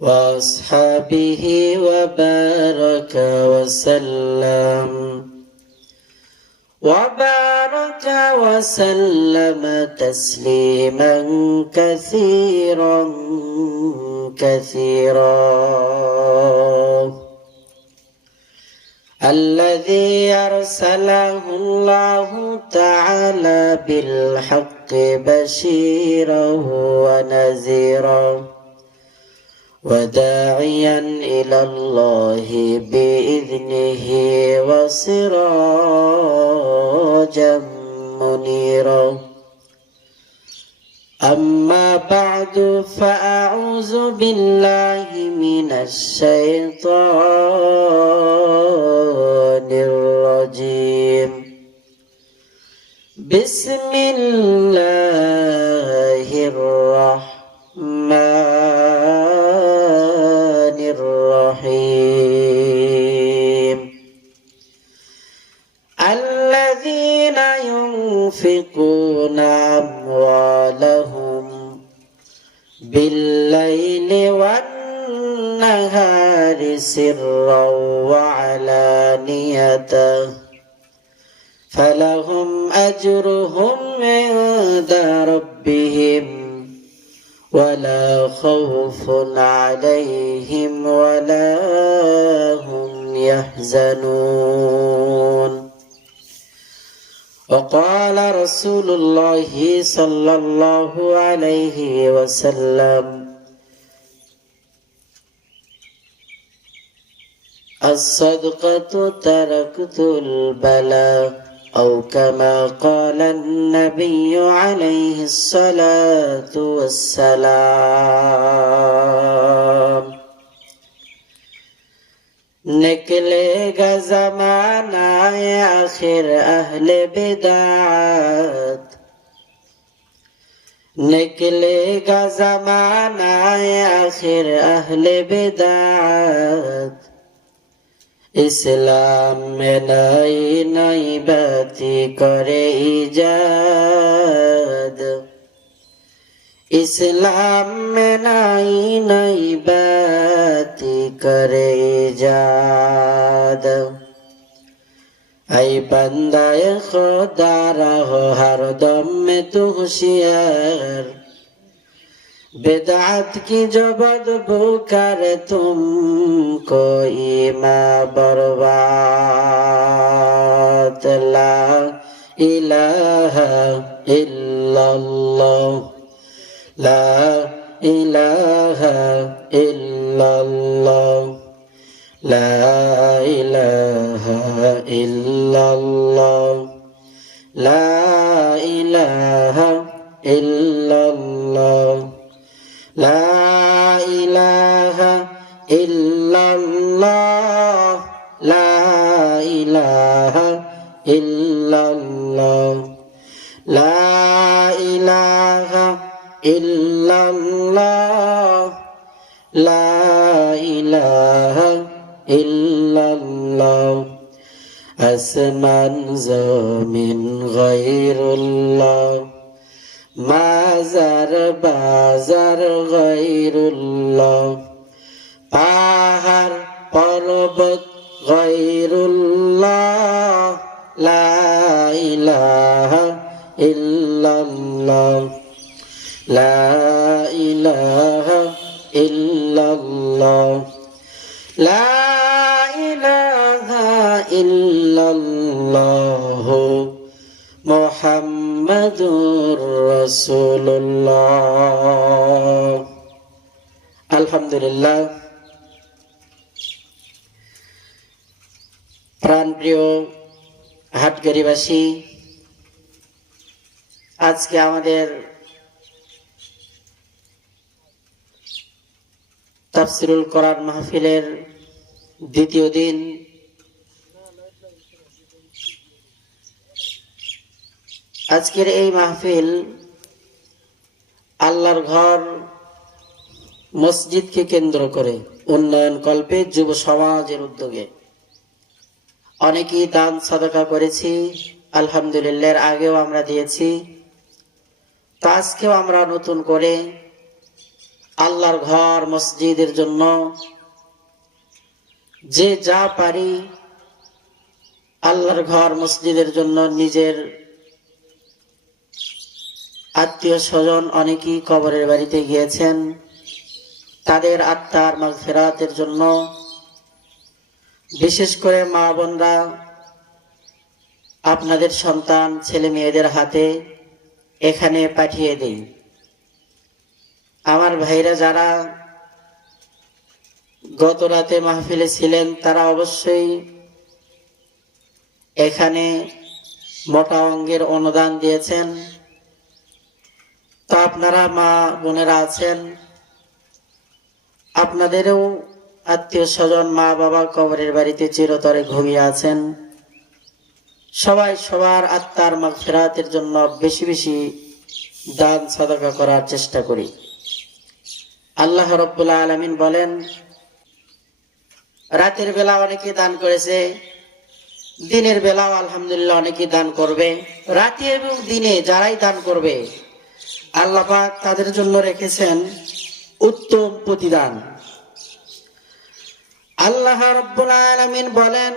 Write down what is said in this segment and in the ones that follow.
وأصحابه وبارك وسلم تسليما كثيرا الذي أرسله الله تعالى بالحق بشيرا ونذيرا وداعيا إلى الله بإذنه وسراجا منيرا أما بعد فأعوذ بالله من الشيطان الرجيم بسم الله الرحمن الرحيم الذين ينفقون أموالهم بالليل والنهار سرا وعلانية فلهم أجرهم عند ربهم ولا خوف عليهم ولا هم يحزنون وقال رسول الله صلى الله عليه وسلم الصدقة تركت البلاء أو كما قال النبي عليه الصلاة والسلام निकलेगा ज़माना आखिर अहले बिदात निकलेगा ज़माना आखिर अहले बिदात इस्लाम में नई नई बातें करे इजाद इस्लाम में नई नई बातें करे इजाद ऐ बंदाए खुदा रहो हर दम में तू होशियार बिदअत की जो बदबू करे तुमको ईमान बर्बाद ला इलाहा इल्लल्लाह ला इलाहा इल्लल्लाह ला इलाहा इल्लल्लाह ला इलाहा इल्लल्लाह ला इलाहा इल्लल्लाह ला इलाहा इल्लल्लाह ला इलाहा इल्लल्लाह ला इलाहा इल्लल्लाह आसमान ज़मीन गैरुल्लाह माज़ार बाज़ार गैरुल्लाह पाहाड़ पर्वत गैरुल्लाह ला इलाहा इल्लल्लाह ला इलाहा इल्लल्लाह ला इलाहा इल्लल्लाह मुहम्मदुर रसूलुल्लाह আলহামদুলিল্লাহ প্রাণপ্রিয় হাটগাড়িবাসী আজকে আমাদের তাফসিরুল কোরআন মাহফিলের দ্বিতীয় দিন আজকের এই মাহফিল আল্লাহর ঘর মসজিদকে কেন্দ্র করে উন্নয়ন কল্পে যুব সমাজের উদ্যোগে অনেকেই দান সাদাকা করেছি আলহামদুলিল্লাহ এর আগেও আমরা দিয়েছি তো আজকেও আমরা নতুন করে আল্লাহর ঘর মসজিদের জন্য যে যা পারি আল্লাহর ঘর মসজিদের জন্য নিজের আত্মীয় স্বজন অনেকেই কবরের বাড়িতে গিয়েছেন, তাদের আত্মার মাগফিরাতের জন্য বিশেষ করে মা বোনরা আপনাদের সন্তান ছেলে মেয়েদের হাতে এখানে পাঠিয়ে দিই। আমার ভাইরা যারা গত রাতে মাহফিলে ছিলেন তারা অবশ্যই এখানে মোটা অঙ্কের অনুদান দিয়েছেন। তো আপনারা মা বোনেরা আছেন, আপনাদেরও আত্মীয় স্বজন মা বাবা কবরের বাড়িতে চিরতরে ঘুমিয়ে আছেন। সবাই সবার আত্মার মাগফিরাতের জন্য বেশি বেশি দান সাদাকা করার চেষ্টা করি। আল্লাহ রাব্বুল আলামিন বলেন, রাতের বেলা অনেকে দান করেছে, দিনের বেলাও আলহামদুলিল্লাহ অনেকে দান করবে। রাতে এবং দিনে যারাই দান করবে আল্লাহ পাক তাদের জন্য রেখেছেন উত্তম প্রতিদান। আল্লাহ রাব্বুল আলামিন বলেন,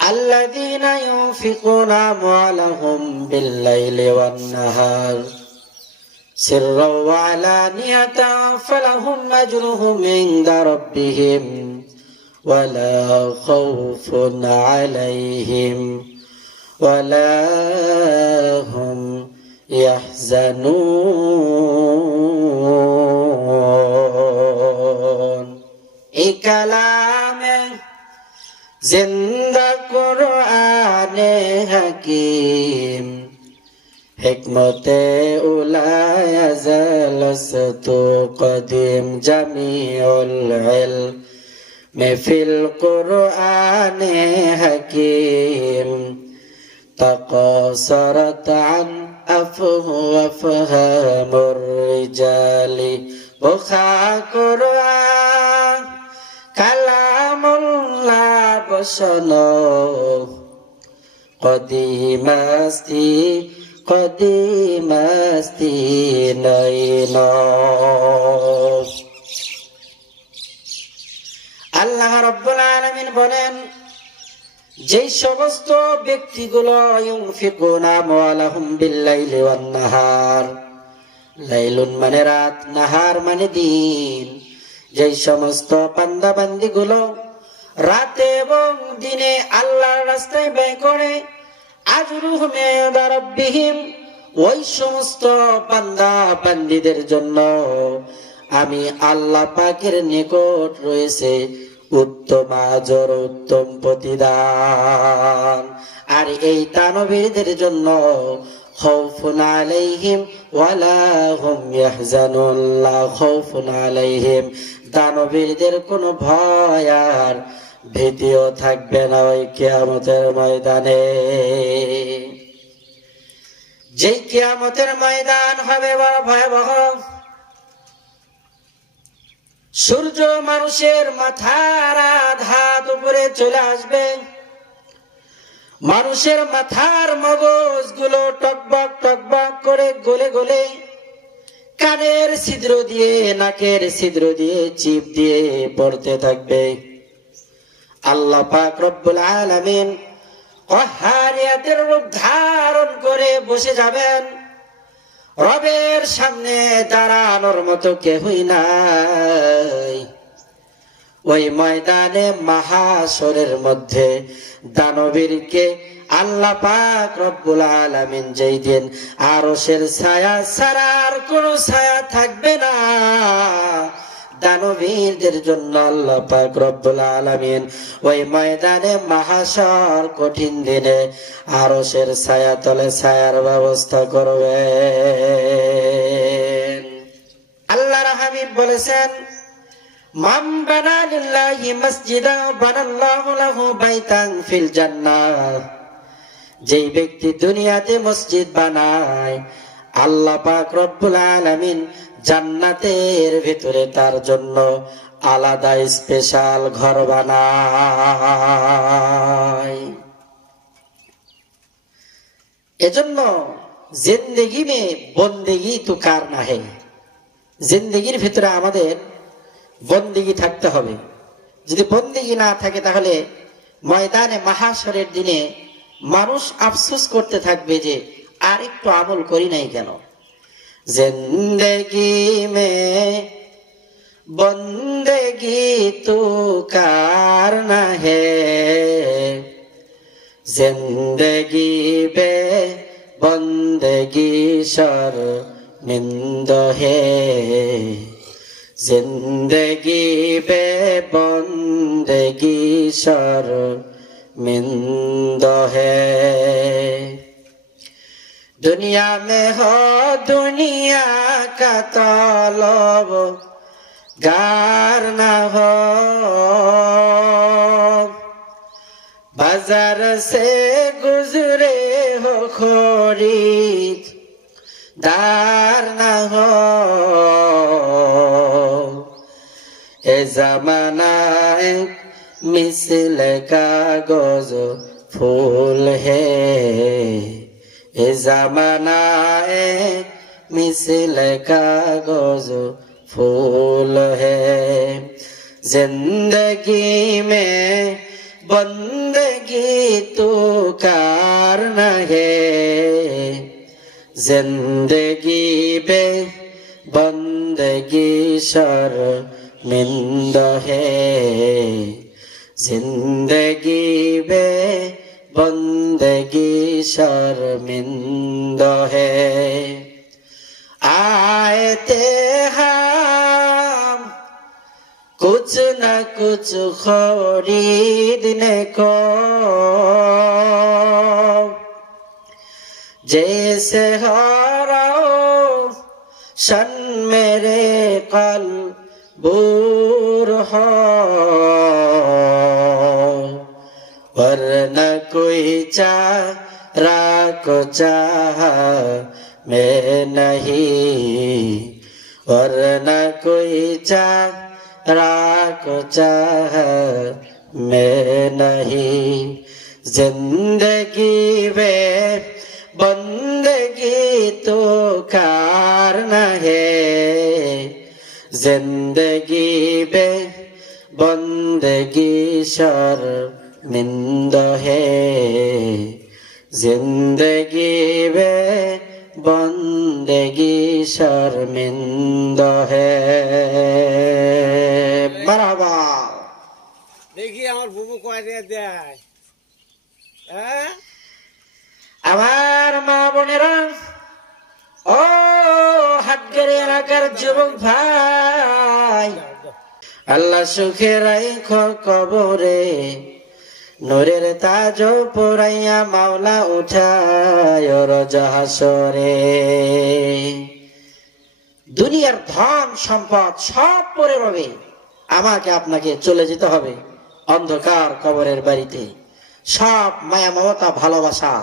আল্লাযীনা ইউনফিকুনা আমওয়ালাহুম বিল-লাইলি ওয়ান-নাহার সিররাও ওয়া আলানিয়াতান ফালাহুম আজরুহুম ইনদা রাব্বিহিম ওয়ালা খাউফুন আলাইহিম ওয়ালা হুম ইয়াহজানুন। এই কালামে জিন্দা কুরআনে হাকিম হিকমতে উলায়া জালাসতু কদিম জামিউল ইলমি ফিল কুরআনে হাকিম تقاصرت عن أفهام الرجال بخا قرآن كلام الله بشنو قديم استي نينو আল্লাহ রাব্বুল আলামিন বলেন, যেই সমস্ত ব্যক্তিগুলো ইউনফিকুনা আমওয়ালাহুম বিল-লাইলি ওয়ান-নাহার, লাইলুন মানে রাত, নাহার মানে দিন, যেই সমস্ত বান্দা বান্দীগুলো রাতে এবং দিনে আল্লাহর রাস্তায় ব্যয় করে, আজরুহুম ইনদা রাব্বিহিম, ওই সমস্ত বান্দা বান্দীদের জন্য আমি আল্লাহ পাকের নিকট রয়েছে উত্তম আজর, উত্তম প্রতিদান। আর এই দানবীরদের জন্য খাউফুন আলাইহিম ওয়ালা হুম ইয়াহজানুন, লা খাউফুন আলাইহিম, দানবীরদের কোনো ভয় আর ভীতিও থাকবে না ওই কিয়ামতের ময়দানে। যেই কিয়ামতের ময়দান হবে বড় ভয়াবহ। সূর্য মানুষের মাথার আধাত উপরে চলে আসবে, মানুষের মাথার মগজ গুলো টকবক টকবক করে গলে গলে কানের ছিদ্র দিয়ে নাকের ছিদ্র দিয়ে চিপ দিয়ে পড়তে থাকবে। আল্লাহ পাক রব্বুল আলামিন কহারিয়াতের রূপ ধারণ করে বসে যাবেন। রবের সামনে দাঁড়ানোর মতো কেহই নাই। ওই ময়দানে মাহাশরের মধ্যে দানবীরকে আল্লাহ পাক রব্বুল আলামিন যেই দিন আরশের ছায়া ছাড়া আর কোনো ছায়া থাকবে না, দানবীরদের জন্য আল্লাহ পাক রব্বুল আলামিন ওই ময়দানে মাহাশর কঠিন দিনে আরশের ছায়া তলে ছায়ার ব্যবস্থা করবেন। আল্লাহর হাবিব বলেছেন, মান বানা লিল্লাহি মসজিদা বানাল্লাহু লাহু বাইতান ফিল জান্নাহ, যেই ব্যক্তি দুনিয়াতে মসজিদ বানায় আল্লাহ পাক রব্বুল আলামিন জান্নাতের ভিতরে তার জন্য আলাদা স্পেশাল ঘর বানায়। এজন্য জিন্দেগি মে বন্দেগি তু কার না হে, জিন্দেগির ভিতরে আমাদের বন্দিগি থাকতে হবে। যদি বন্দিগি না থাকে তাহলে ময়দানে মাহাশরের দিনে মানুষ আফসোস করতে থাকবে যে আর একটু আমল করি নাই কেন। জিন্দেগি মে বন্দেগি তু কারনা হে, জিন্দেগি বে বন্দেগি শর্মিন্দ হে, जिंदगी बे बंदगी शर्मिंद है। दुनिया में हो दुनिया का तलब गार न हो, बाजार से गुजरे हो खरीद दार न हो। ए ज़माना एक मिसल कागज फूल है, ए ज़माना एक मिसल कागज फूल है। जिंदगी में बंदगी तो करना है, जिंदगी बे बंदगी शर्मिंद है, जिंदगी बे बंदगी शर्मिंद है। आए थे हम कुछ न कुछ खरीदने को, जैसे हो शन मेरे कल्बूर हो, वरना कोई चारा को चाह मैं नहीं, वरना कोई चारा को चाह मैं नहीं। जिंदगी में बंदगी तो करना है, जिंदगी बे बंदगी शर्मिंद है, जिंदगी बे बंदगी शर्मिंद है। बराबर देखिए আমার বুবু কয় দেয় হ্যাঁ। আমার মা বোনেরা, ও হাটগেরে এলাকার যুবক ভাই, আল্লাহ সুখে রাইখো কবরে, নূরের তাজ পরাইয়া মাওলা উঠায় রজা হাসরে। দুনিয়ার ধন সম্পদ সব পরে রবে, আমাকে আপনাকে চলে যেতে হবে অন্ধকার কবরের বাড়িতে। সব মায়া মমতা ভালোবাসা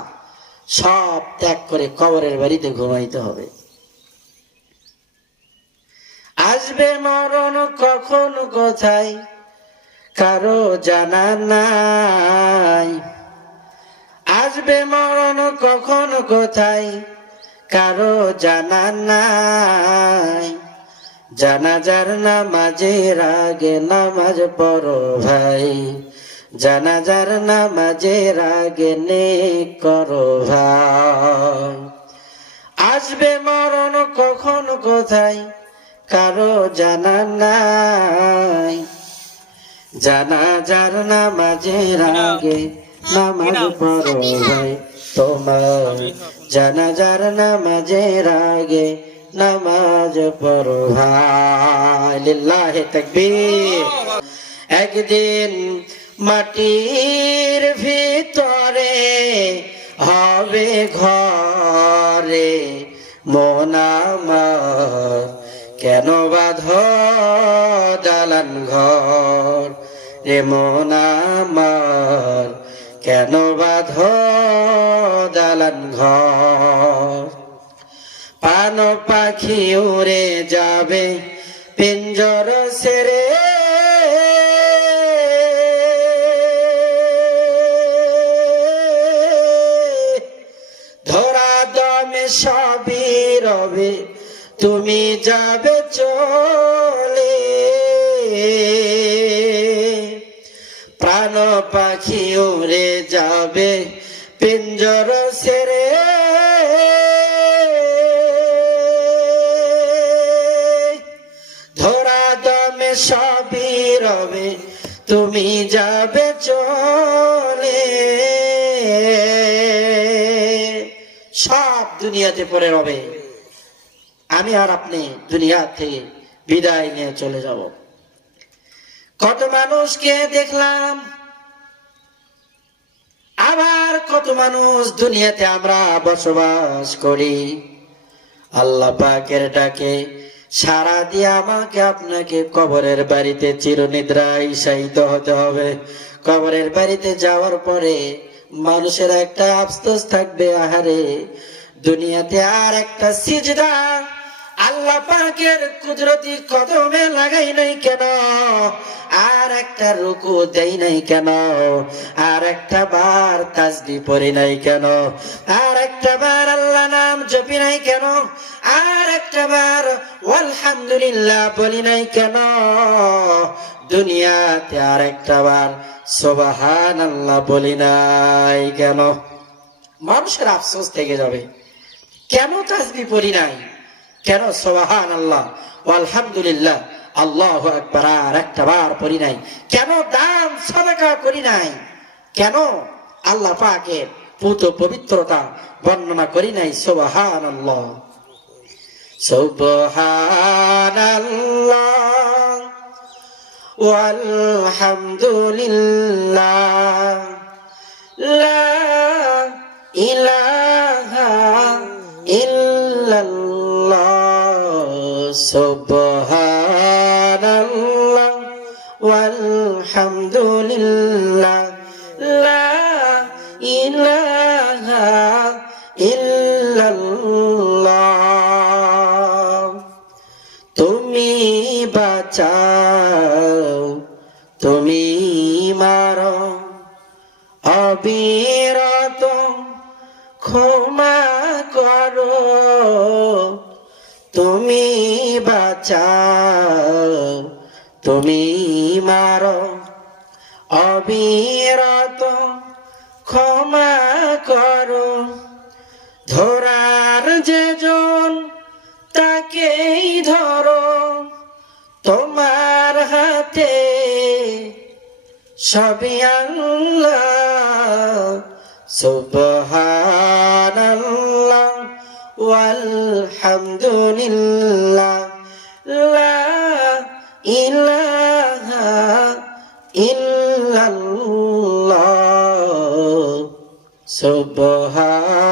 সব ত্যাগ করে কবরের বাড়িতে ঘুমাইতে হবে। আসবে মরণ কখন কোথায় কারো জানা নাই, আসবে মরণ কখন কোথায় কারো জানা নাই। জানাজার নামাজের আগে নামাজ পড়ো ভাই, জানাজার নামাজের আগে নেক করো ভাই। আসবে মরণ কখন কোথায় কারো জানা নাই, জানাজার নামাজের আগে নামাজ পড়ো ভাই, তোমার জানাজার নামাজের আগে নামাজ পড়ো ভাই। লিল্লাহি তাকবীর। একদিন মাটির ভিতরে হবে ঘরে মন আমার, কেন বাঁধো দালান ঘর রে মন আমার, কেন বাঁধো দালান ঘর। পান পাখি উড়ে যাবে পিঞ্জর সেরে, ধরা দমে সবই রবে তুমি যাবে চলে, প্রাণ পাখি উড়ে যাবে পিঞ্জর ছেড়ে, ধরা দমে সবই রবে তুমি যাবে চলে, সব দুনিয়াতে পড়ে রবে, আমি আর আপনি দুনিয়া থেকে বিদায় নিয়ে চলে যাব। কত মানুষকে দেখলাম, আবার কত মানুষ দুনিয়াতে আমরা বসবাস করি, আল্লাহ পাকের ডাকে সারা দিয়ে আমাকে আপনাকে কবরের বাড়িতে চিরনিদ্রায় শায়িত হতে হবে। কবরের বাড়িতে যাওয়ার পরে মানুষের একটা আফসোস থাকবে, আহারে দুনিয়াতে আর একটা সিজদা আল্লাহ পাকের কুদরতি কদমে লাগাই নাই কেন, আর একটা রুকু দেই নাই কেন, আর একটা বার তাসবিহ পড়ি নাই কেন, আর একটা বার আল্লাহ নাম জপি নাই কেন, আর একটা বার আলহামদুলিল্লাহ বলি নাই কেন, দুনিয়াতে আর একটা বার সুবহানাল্লাহ বলি নাই কেন। মানুষের আফসোস থেকে যাবে, কেন তাসবিহ পড়ি নাই, কেন সুবহানাল্লাহ আলহামদুলিল্লাহ আল্লাহু আকবার আর একটা বার পড়ি নাই, কেন দান সাদাকা করি নাই, কেন আল্লাহ পাকের পুত পবিত্রতা বর্ণনা করি নাই। সুবহানাল্লাহ সুবহানাল্লাহ আলহামদুলিল্লাহ লা ইলাহা ইল্লাল্লাহ সুবহানাল্লাহ আলহামদুলিল্লাহ লা ইলাহা ইল্লাল্লাহ। তুমি বাঁচাও তুমি মারো অবিরত ক্ষমা করো, তুমি বাঁচাও তুমি মারো অবিরত ক্ষমা করো, ধরার যেজন তাকেই ধরো, তোমার হাতে সবই আল্লাহ। সুবহানাল্লাহ আলহামদুলিল্লাহ লা ইলাহা ইল্লাল্লাহ সুবহানাল্লাহ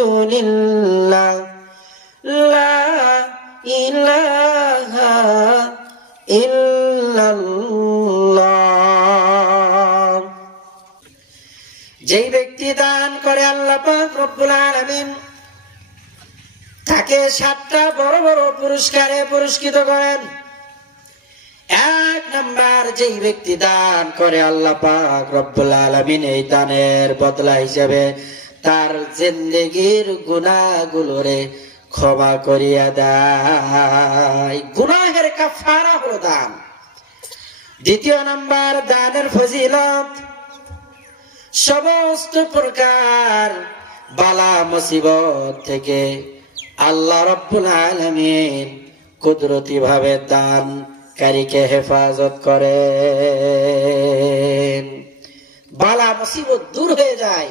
আলহামদুলিল্লাহ লা ইলাহা ইল্লাল্লাহ। যেই ব্যক্তি দান করে আল্লাহ পাক রব্বুল আলামিন তাকে 7টা বড় বড় পুরস্কারে পুরস্কৃত করেন। এক নাম্বার, যেই ব্যক্তি দান করে আল্লাহ পাক রব্বুল আলামিন এই দানের বদলা হিসেবে তার জিন্দেগীর গুনাহগুলোরে ক্ষমা করিয়া দেয়, গুনাহের কাফারা হলো দান। দ্বিতীয় নাম্বার, দানের ফজিলত সমস্ত প্রকার বালা মুসিবত থেকে আল্লাহ রব্বুল আলামিন কুদরতি ভাবে দানকারীকে হেফাজত করেন, বালা মুসিবত দূর হয়ে যায়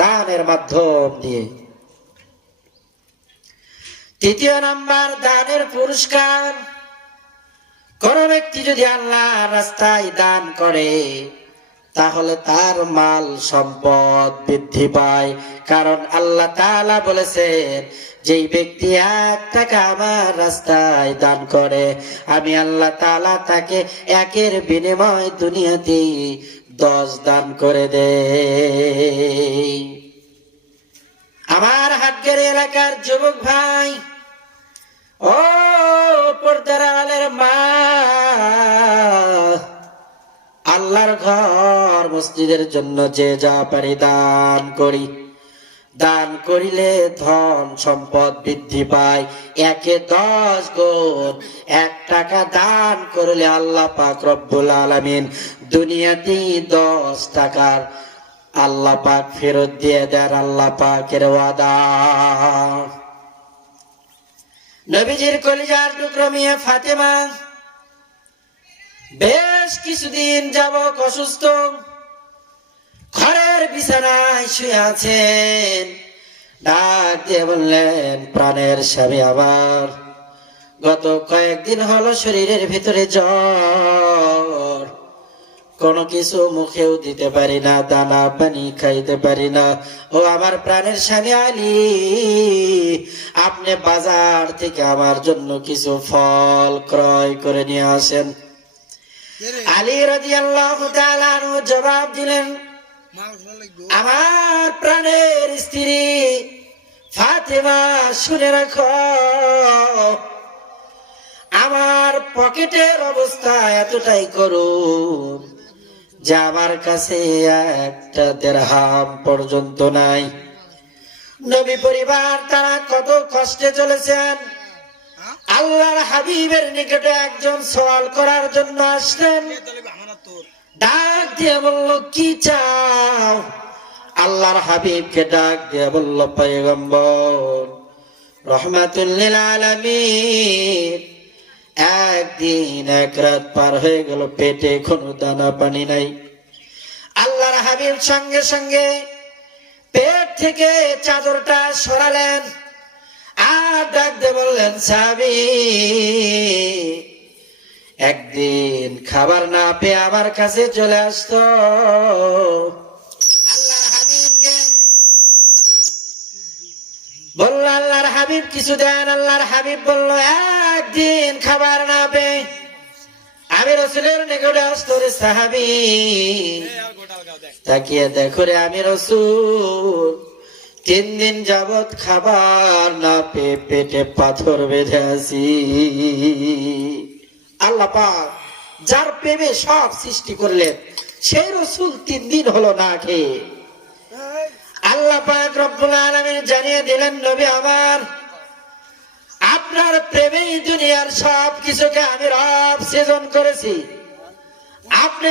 দানের মাধ্যম দিয়ে। তৃতীয় নাম্বার, দানের পুরস্কার, কোন ব্যক্তি যদি আল্লাহর রাস্তায় দান করে তাহলে তার মাল সম্পদ বৃদ্ধি পায়, কারণ আল্লাহ তাআলা বলেছেন যেই ব্যক্তি 1 টাকা আমার রাস্তায় দান করে আমি আল্লাহ তাআলা তাকে 1-এর বিনিময় দুনিয়াতে 10 দান করে দেই। আমার হাটগের এলাকার যুবক ভাই, ও পর্দার আলের মা, আল্লাহর ঘর মসজিদের জন্য যে যা পারি দান করি। দান করিলে ধন সম্পদ বৃদ্ধি পায় 10 গুণ। 1 টাকা দান করলে আল্লাহ পাক রব্বুল আলামিন দুনিয়াতেই 10 টাকার আল্লাহ পাক ফেরত দিয়ে দেন, আল্লাহ পাকের ওয়াদা। নবীজির কলিজার টুকরো মেয়ে ফাতেমা বেশ কিছুদিন যাবত অসুস্থ, ঘরের বিছানায় শুয়ে আছেন। ডাক দিয়ে বললেন, প্রাণের স্বামী আমার, গত কয়েকদিন হলো শরীরের ভিতরে জ্বর, কোনো কিছু মুখেও দিতে পারি না, দানা পানি খাইতে পারি না। ও আমার প্রাণের স্বামী আলী, আপনি বাজার থেকে আমার জন্য কিছু ফল ক্রয় করে নিয়ে আসেন। আলী রাদিয়াল্লাহু তাআলা আনহু জবাব দিলেন, আমার প্রাণের স্ত্রী ফাতেমা, শুনে রাখো, আমার পকেটের অবস্থা এতটাই করুন যে আমার কাছে 1 দিরহাম পর্যন্ত নাই। নবী পরিবার তারা কত কষ্টে চলেছেন। আল্লাহর হাবিবের নিকটে একজন সওয়াল করার জন্য আসলেন। ডাক দিয়ে বলল, কি চাও? আল্লাহর হাবিবকে ডাক দিয়ে বলল, পয়গম্বর রহমাতুল লিল আলামিন, একদিন 1 রাত পার হয়ে গেল, পেটে কোনো দানা পানি নাই। আল্লাহর হাবিব সঙ্গে সঙ্গে পেট থেকে চাদরটা সরালেন আর ডাক দিয়ে বললেন, সাহাবী, একদিন খাবার না পেয়ে আমার কাছে চলে আসতো। আল্লাহর হাবিবকে বলল, আল্লাহর হাবিব কিছু দেন। আল্লাহর হাবিব বলল, একদিন খাবার না পেয়ে আমি রাসূলের নিকটে আসতো রে সাহাবী, তাকিয়ে দেখো রে আমি রাসূল 3 দিন যাবত খাবার না পেয়ে পেটে পাথর বেঁধে আছি। আল্লাহ পাক যার প্রেমে সব সৃষ্টি করলেন, সেই রাসূল 3 দিন হলো না খেয়ে। আল্লাহ পাক রব্বুল আলামিন জানিয়ে দিলেন, নবী আমার, আপনার প্রেমেই দুনিয়ার সব কিছুকে আমি রব সৃজন করেছি। আপনি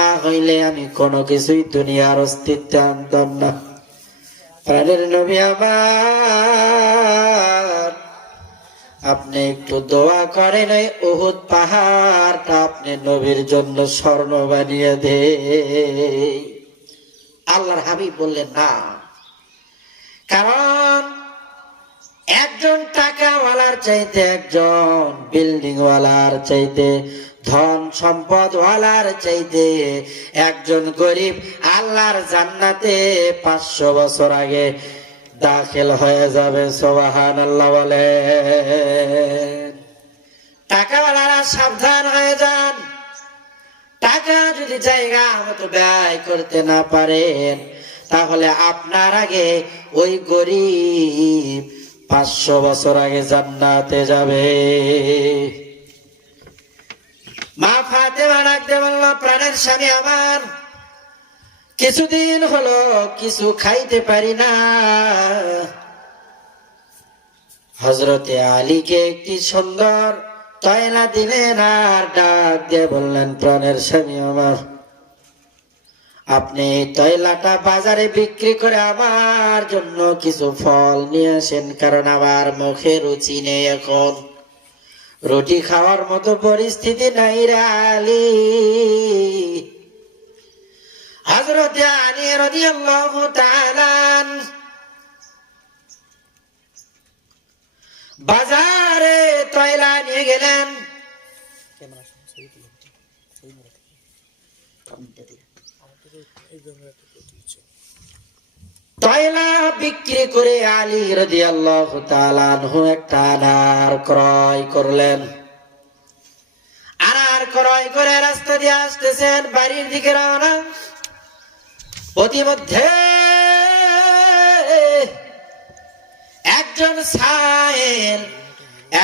না হইলে আমি কোনো কিছুই দুনিয়ার অস্তিত্বে আনতাম না। প্রাণের নবী আমার, আপনি একটু দোয়া করেন, এই উহুদ পাহাড়টা আপনি নবীর জন্য স্বর্ণ বানিয়ে দে। আল্লাহর হাবিব বললেন, না, কারণ একজন টাকাওয়ালার চাইতে, একজন বিল্ডিং ওয়ালার চাইতে, ধন সম্পদ ওয়ালার চাইতে একজন গরিব আল্লাহর জান্নাতে 500 বছর আগে দাখিল হয়ে যাবে। সুবহানাল্লাহ বলেন। টাকাওয়ালারা সাবধান হয়ে যান। টাকা যদি জায়গা মতো ব্যয় করতে না পারেন, তাহলে আপনার আগে ওই গরিব 500 বছর আগে জান্নাতে যাবে। মা ফাতেমা ডাকতে বলল, প্রাণের স্বামী আমার, কিছুদিন হলো কিছু খাইতে পারি না। হযরতে আলীকে একটি সুন্দর তয়লা দিলেন আর ডাক দিয়ে বললেন, প্রাণের স্বামী আমার, আপনি তয়লাটা বাজারে বিক্রি করে আমার জন্য কিছু ফল নিয়ে আসেন, কারণ আমার মুখে রুচি নেই, এখন রুটি খাওয়ার মতো পরিস্থিতি নাই রে আলী। হযরতে আলী রাদিয়াল্লাহু তাআলা বাজারে তয়লা নিয়ে গেলেন। তয়লা বিক্রি করে আলী রাদিয়াল্লাহু তাআলা আনহু একটা আনার ক্রয় করলেন। আনার ক্রয় করে রাস্তা দিয়ে আসতেছেন, বাড়ির দিকে রওনা। প্রতিমধ্যে একজন সায়েল,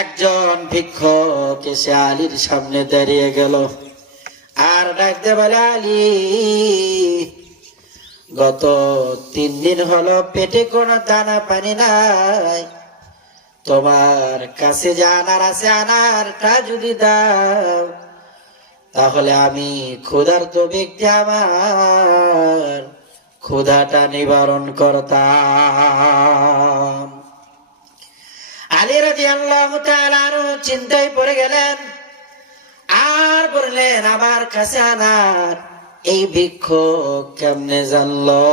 একজন ভিক্ষুক এসে আলীর সামনে দাঁড়িয়ে গেল আর ডাকতে বলে, আলী, গত 3 দিন হলো পেটে কোনো দানা পানি নাই, তোমার কাছে যে আনার আছে আনারটা যদি দাও তাহলে আমি ক্ষুধার্ত ব্যক্তি আমার ক্ষুধাটা নিবারণ করতাম। আলী রাদিয়াল্লাহু তাআলা চিন্তায় পড়ে গেলেন, আর বললেন আমার কাছে আনার এই ভিক্ষুক কেমনে জানলো?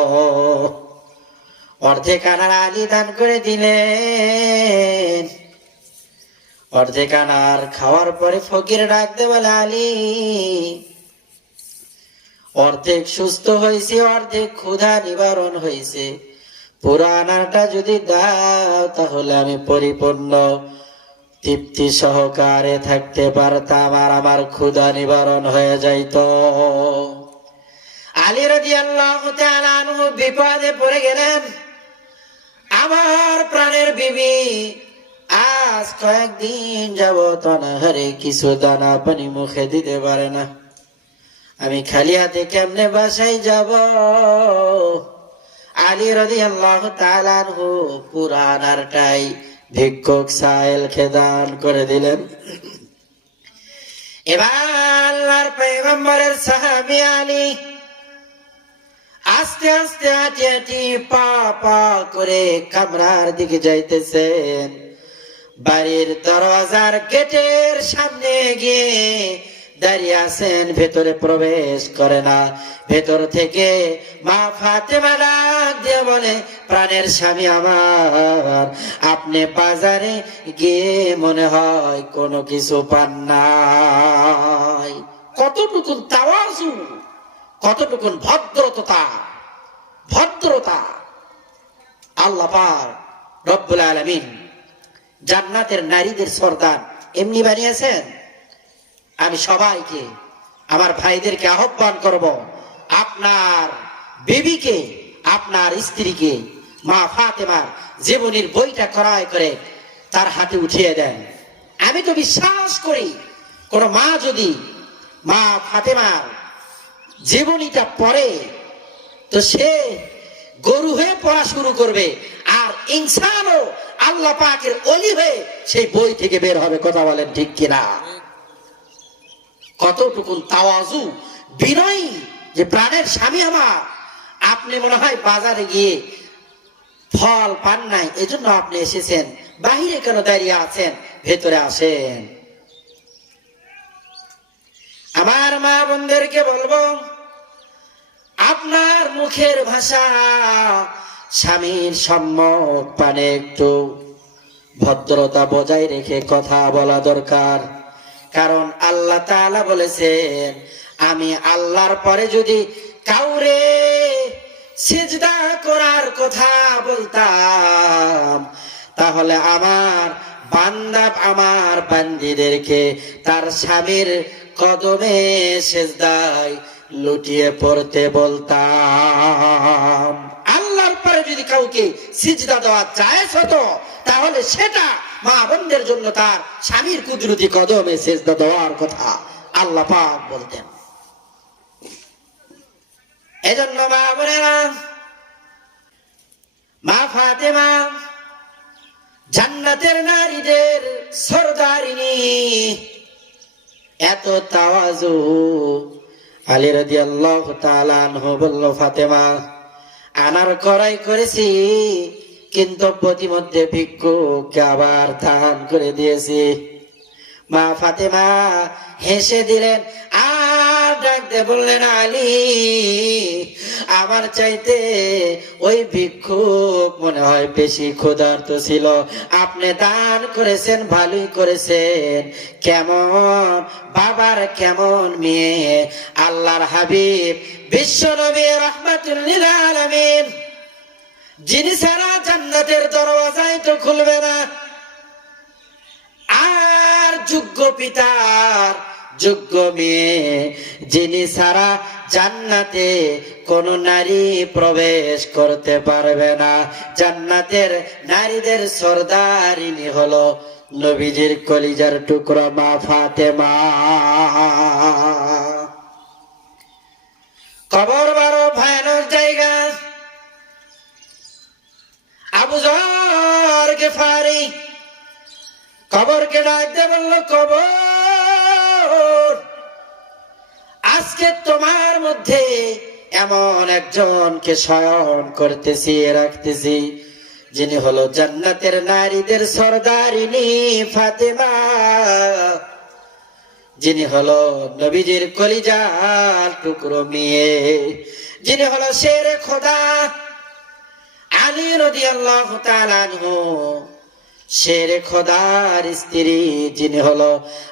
অর্ধেক আনার আলী দান করে দিলেন। অর্ধেক আনার খাওয়ার পরে ফকির ডাকতে বলে, আলী অর্ধেক সুস্থ হয়েছে, অর্ধেক ক্ষুধা নিবারণ হয়েছে, পুরো আনারটা যদি দাও তাহলে আমি পরিপূর্ণ তৃপ্তি সহকারে থাকতে পারতাম আর আমার ক্ষুধা নিবারণ হয়ে যাইত। আলী রাদিয়াল্লাহু তাআলা আনহু বিপদে পড়ে গেলেন। আমার প্রাণের বিবি আজ কয়েকদিন যাবত অনাহারে, কিছু দানা পানি মুখে দিতে পারে না, আমি খালি হাতে কেমনে বাসায় যাব? আলী রাদিয়াল্লাহু তাআলা আনহু পুরা আনারটাই ভিক্ষুক সাইলকে দান করে দিলেন। এবার আল্লাহর পয়গম্বরের সাহাবী আলী আস্তে আস্তে হাঁটি হাঁটি পা পা করে কামরার দিকে যাইতেছেন। বাড়ির দরওয়াজার গেটের সামনে গিয়ে দাঁড়িয়ে আছেন, ভেতরে প্রবেশ করে না। ভেতর থেকে মা ফাতেমা ডাক দিয়ে বলে, প্রাণের স্বামী আমার, আপনি বাজারে গিয়ে মনে হয় কোনো কিছু পান নাই। কতটুকুন তাওয়াজু, কতটুকুন ভদ্রতা, ভদ্রতা! আল্লাহ পাক রব্বুল আলামিন জান্নাতের নারীদের সর্দার এমনি বানিয়েছেন। আমি সবাইকে, আমার ভাইদেরকে আহ্বান করব, আপনার বিবিকে, আপনার স্ত্রীকে মা ফাতেমার জীবনীর বইটা ক্রয় করে তার হাতে উঠিয়ে দেন। আমি তো বিশ্বাস করি, কোন মা যদি মা ফাতেমার জীবনীটা পড়ে তো সে গরু হয়ে পড়া শুরু করবে, আর ইনসানও আল্লাহ পাকের ওলি হয়ে সেই বই থেকে বের হবে। কথা বলেন ঠিক কিনা? কতটুকুন তাওয়াজু, বিনয়ী! যে প্রাণের স্বামী আমার, আপনি মনে হয় বাজারে গিয়ে ফল পান নাই, এজন্য আপনি এসেছেন, বাহিরে কেন দাঁড়িয়ে আছেন? ভেতরে আসেন। আমার মা বোনদেরকে বলবো, আপনার মুখের ভাষা স্বামীর সম্মুখ পানে একটু ভদ্রতা বজায় রেখে কথা বলা দরকার। কারণ আল্লাহ তাআলা বলেছেন, আমি আল্লাহর পরে যদি কাউরে সিজদা করার কথা বলতাম তাহলে আমার বান্দা, আমার বান্দীদেরকে তার স্বামীর কদমে সিজদায় লুটিয়ে পড়তে বলতাম। আল্লাহর পরে যদি কাউকে সিজদা দেওয়া জায়েজ হতো তাহলে সেটা মা বোনদের জন্য তার স্বামীর কুদরতি কদমে সিজদা দেওয়ার কথা আল্লাহ পাক বলতেন। এজন্য মা বোনেরা, মা ফাতেমা জান্নাতের নারীদের সরদারিনী, এত তাওয়াজু। আলী রাদিয়াল্লাহু তাআলা আনহু বলল, ফাতেমা আনার ক্রয় করেছি, কিন্তু প্রতিমধ্যে ভিক্ষুককে আবার দান করে দিয়েছি। মা ফাতেমা হেসে দিলেন আর ডাকতে বললেন, আলী আমার চাইতে ওই ভিক্ষুক মনে হয় বেশি ক্ষুধার্ত ছিল, আপনি দান করেছেন, ভালোই করেছেন। কেমন বাবার কেমন মেয়ে, আল্লাহর হাবিব বিশ্ব নবী রাহমাতুল লিল আলামিন, যিনি সারা জান্নাতের দরওয়াজাই তো খুলবে না, আর যোগ্য পিতার যোগ্য মেয়ে, যিনি সারা জান্নাতে কোন নারী প্রবেশ করতে পারবে না, জান্নাতের নারীদের সরদারিনী হলো নবীজির কলিজার টুকরা মা ফাতেমা। কবর বড় ভয়ানক জায়গা। আবু যর গিফারি কবরকে ডাক দিয়ে বলল, কবর, আজকে তোমার মধ্যে এমন একজনকে শয়ন করতেছি, রাখতেছি, যিনি হলো জান্নাতের নারীদের সরদারিনী ফাতেমা, যিনি হলো নবীজির কলিজার টুকরো মেয়ে, যিনি হলো শেরে খোদা আলী রাদিয়াল্লাহু তাআলা আনহু, শেরে খোদার স্ত্রী, যিনি হলো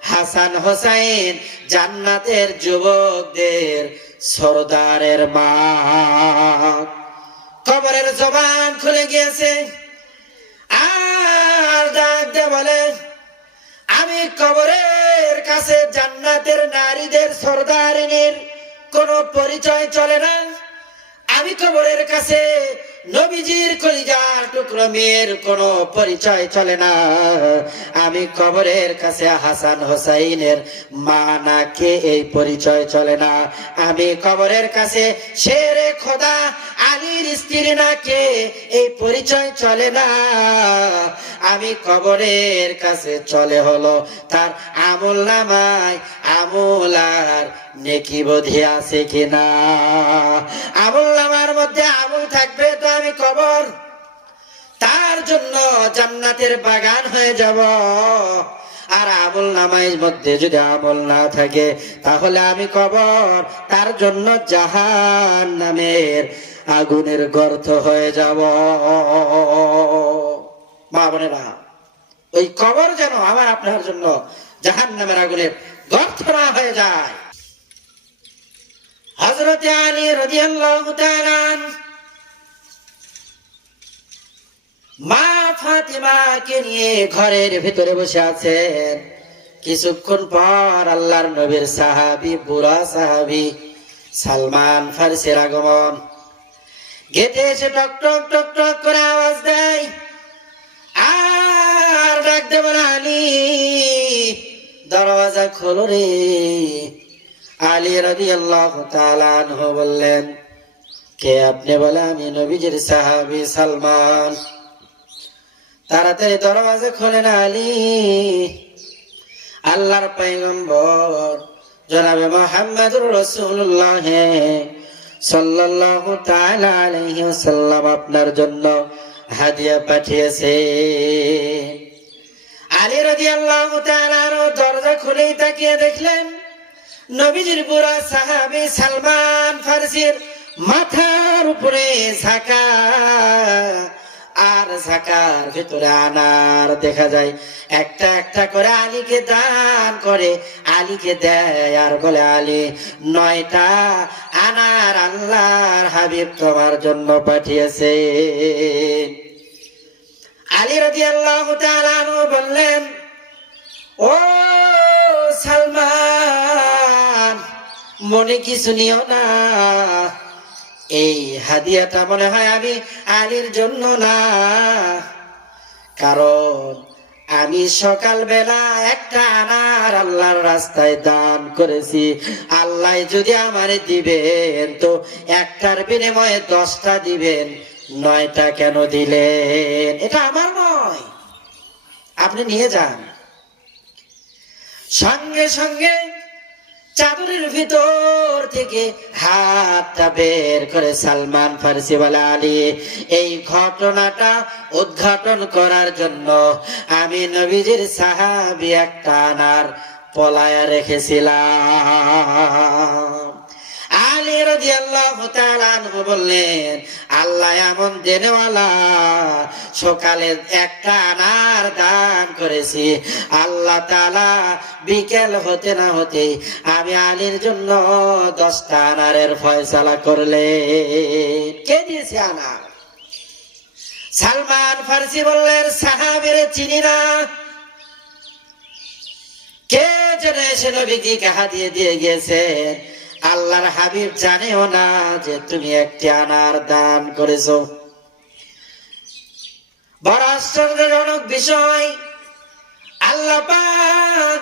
হাসান হোসাইন, জান্নাতের যুবকদের সরদারের মা। কবরের জবান খুলে গিয়েছে, আর ডাক দিয়ে বলে, আমি কবরের কাছে জান্নাতের নারীদের সরদারিনীর কোনো পরিচয় চলে না, আমি কবরের কাছে নবীজির কলিজার টুকরো মেয়ের কোনো পরিচয় চলে না, আমি কবরের কাছে হাসান হোসাইনের মা নাকে এই পরিচয় চলে না, আমি কবরের কাছে শেরে খোদা আলীর স্ত্রী নাকে এই পরিচয় চলে না, আমি কবরের কাছে চলে হলো তার আমল নামায় আমল আর নেকি বোধি আছে কিনা। আমল নামার মধ্যে আমল থাকবে তো আমি কবর তার জন্য জান্নাতের বাগান হয়ে যাব, আর আমল নামার মধ্যে যদি আমল না থাকে তাহলে আমি কবর তার জন্য জাহান্নামের আগুনের গর্ত হয়ে যাব। মা বোনেরা, ওই কবর যেন আমার আপনার জন্য জাহান্নামের আগুনের গর্ত না হয়ে যায়। হযরত আলী রাদিয়াল্লাহু তাআলা মা ফাতিমাকে নিয়ে ঘরের ভিতরে বসে আছেন। কিছুক্ষণ পর আল্লাহর নবীর সাহাবী, বুড়া সাহাবী সালমান ফারসির আগমন। গেটে এসে টক টক টক টক করে আওয়াজ দেয়, আর ডাক দে বলে, আলী, দরওয়াজা খোলো রে। আলী রাদিয়াল্লাহু তাআলা আনহু বললেন, কে আপনি? বলে, আমি নবীজির সাহাবী সালমান। তাড়াতাড়ি দরওয়াজা খোলেন আলী। আল্লাহর পয়গম্বর জনাবে মুহাম্মদুর রাসূলুল্লাহ সাল্লাল্লাহু তাআলা আলাইহি ওয়াসাল্লাম আপনার জন্য হাদিয়া পাঠিয়েছে। আলী রাদিয়াল্লাহু তাআলা দরজা খুলেই তাকিয়ে দেখলেন নবীজির বুড়া সাহাবী সালমান ফারসির মাথার উপরে ঝাঁকা, আর ঝাঁকার ভিতরে আনার দেখা যায়। একটা একটা করে আলীকে দান করে, আলীকে দেয় আর বলে, আলী, 9টা আনার আল্লাহর হাবিব তোমার জন্য পাঠিয়েছে। আলী রাদিয়াল্লাহু তাআলা আনহু বললেন, ও সালমান, মনে কিছু নিও না, এই হাদিয়াটা মনে হয় আমি আলীর জন্য না, কারণ আমি সকালবেলা একটা আনার আল্লাহর রাস্তায় দান করেছি। আল্লাহ যদি আমারে দিবেন তো একটার বিনিময়ে 10টা দিবেন, 9টা কেন দিলেন? এটা আমার নয়, আপনি নিয়ে যান। সঙ্গে সঙ্গে চাদরের ভিতর থেকে হাতটা বের করে সালমান ফারসি বলে, আলী, এই ঘটনাটা উদ্ঘাটন করার জন্য আমি নবীজির সাহাবী একটা আনার পলায়া রেখেছিলাম। আলী রাদিয়াল্লাহু তাআলা আনহু বললেন, আল্লাহ এমন দেনওয়ালা, সকালে একটা আনার দান করেছি, আল্লাহ তাআলা বিকেল হতে না হতে আমি আলীর জন্য 10টা আনারের ফয়সালা করলেন। কে দিয়েছে আনার? সালমান ফারসি বললেন, সাহাবীরে চিনি না, কে যেন এসে নবীজিকে হাদিয়া দিয়ে গেছে। আল্লাহর হাবিব জানেও না যে তুমি একটি আনার দান করেছো। বড় আশ্চর্যজনক বিষয়, আল্লাহ পাক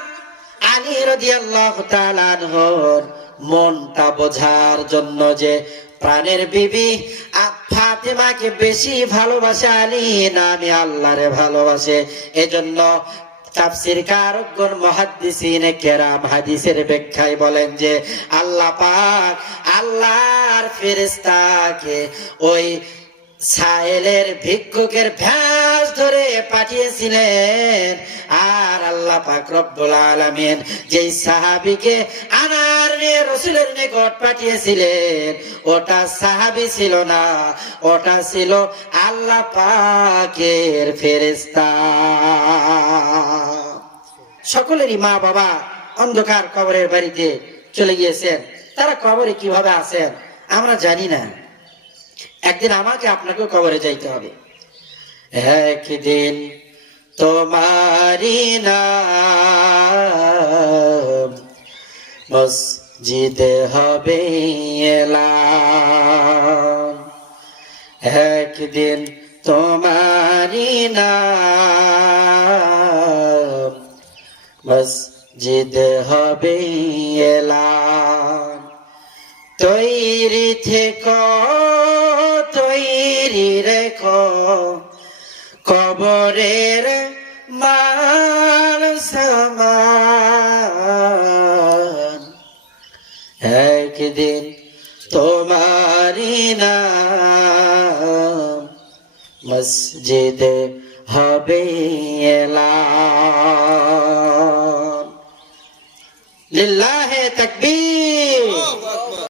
আলী রাদিয়াল্লাহু তাআলা আনহুর মনটা বোঝার জন্য যে প্রাণের বিবি ফাতেমাকে বেশি ভালোবাসে আলী না আমি আল্লাহরে ভালোবাসে? এজন্য তাফসীর কারকগণ মুহাদ্দিসিনে কেরাম হাদিসের ব্যাখ্যায় বলেন যে আল্লাহ পাক আল্লাহর ফেরেশতাকে ওই সাহেলের ভিক্ষুকের ভ্যাস ধরে পাঠিয়েছিলেন। আর আল্লাহ পাক রব্বুল আলামিন যেই সাহাবীকে আনার নিয়ে রাসূলের নিকট পাঠিয়েছিলেন ওটা সাহাবী ছিল না, ওটা ছিল আল্লাহ পাকের ফেরেশতা। সকলেরই মা বাবা অন্ধকার কবরের বাড়িতে চলে গিয়েছেন। তারা কবরে কিভাবে আছেন আমরা জানি না। একদিন আমাকে আপনাকেও কবরে যাইতে হবে। একদিন তোমারি নাম মসজিদে হবে এলান, একদিন তোমারি নাম মসজিদে হবে এলান। তৈরি থেকো তৈরি রেখো কবরের মান সামান, একদিন তোমারি নাম মসজিদে হবে এলান। লিল্লাহে তাকবীর।